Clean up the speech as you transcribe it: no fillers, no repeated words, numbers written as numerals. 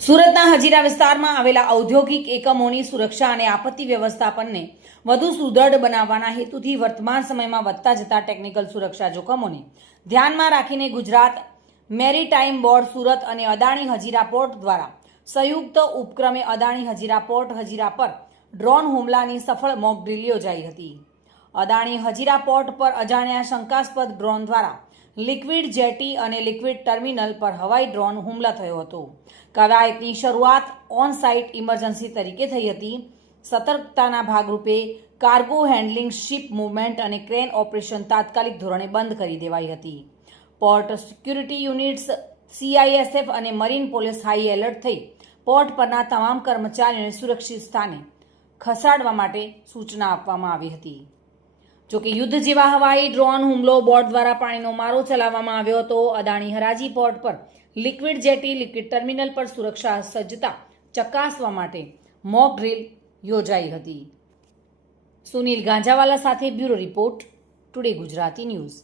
સુરતના હજીરા વિસ્તારમાં આવેલા ઔદ્યોગિક એકમોની સુરક્ષા અને આપત્તિ વ્યવસ્થાપનને વધુ સુદૃઢ બનાવવાના હેતુથી વર્તમાન સમયમાં વધતા જતા ટેકનિકલ સુરક્ષા જોખમોને ધ્યાનમાં રાખીને ગુજરાત મેરીટાઈમ બોર્ડ સુરત અને અદાણી હજીરા પોર્ટ દ્વારા સંયુક્ત ઉપક્રમે અદાણી હજીરા પોર્ટ હજીરા પર ડ્રોન હુમલાની સફળ મોક ડ્રીલ યોજાઈ હતી. અદાણી હજીરા પોર્ટ પર અજાણ્યા શંકાસ્પદ ડ્રોન દ્વારા લિક્વિડ જેટી અને લિક્વિડ ટર્મિનલ પર હવાઈ ડ્રોન હુમલા થયો હતો. કવાયતની શરૂઆત ઓન સાઇટ ઇમરજન્સી તરીકે થઈ હતી. સતર્કતાના ભાગરૂપે કાર્ગો હેન્ડલિંગ, શિપ મૂવમેન્ટ અને ક્રેન ઓપરેશન તાત્કાલિક ધોરણે બંધ કરી દેવાઈ હતી. પોર્ટ સિક્યુરિટી યુનિટ્સ, CISF અને મરીન પોલીસ હાઈ એલર્ટ થઈ પોર્ટ પરના તમામ કર્મચારીઓને સુરક્ષિત સ્થાને ખસેડવા માટે સૂચના આપવામાં આવી હતી. જોકે યુદ્ધ જેવા હવાઈ ડ્રોન હુમલો બોટ દ્વારા પાણીનો મારો ચલાવવામાં આવ્યો હતો. અદાણી હરાજી પોર્ટ પર લિક્વિડ જેટી, લિક્વિડ ટર્મિનલ પર સુરક્ષા સજ્જતા ચકાસવા માટે મોક ડ્રીલ યોજાઈ હતી. સુનિલ ગાંજાવાલા સાથે bureau report, today Gujarati news.